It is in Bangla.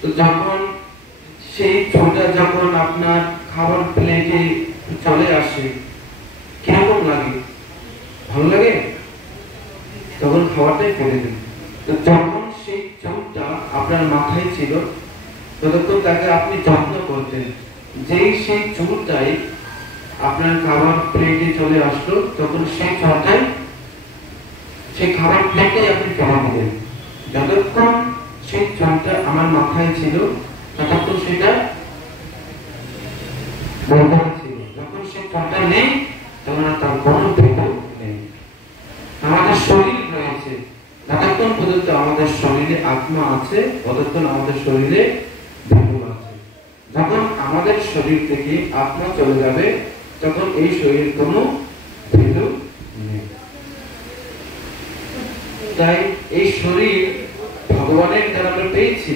তো যখন সেই চুলটা যখন আপনার খাবার প্লেটে চলে আসে কিরকম লাগে? ভালো লাগে? তখন খাবারটাই ফেলে দিন। তো যখন সেই চুলটা আপনার মাথায় ছিল ততক্ষণ তাকে আপনি যত্ন করতেন, যেই সেই চুলটাই আপনার খাবার প্লেটে চলে আসলো তখন সেই চুলটাই সেই খাবার প্লেটে আপনি ফেলে দিলেন। যতক্ষণ সেই চুলটা আমার মাথায় ছিল ততক্ষণ সেটা ব্যবহার ছিল, যখন সেই চুলটা নেই তখন আর তার কোনো ভেতর নেই। আমাদের শরীর রয়েছে, যতক্ষণ পর্যন্ত আমাদের শরীরে আত্মা আছে ততক্ষণ আমাদের শরীরে ভেতর আছে। যখন আমাদের শরীর থেকে আত্মা চলে যাবে তখন এই শরীর কোনো ভেতর নেই। তাই এই শরীর ভগবানের দ্বারা আমরা পেয়েছি।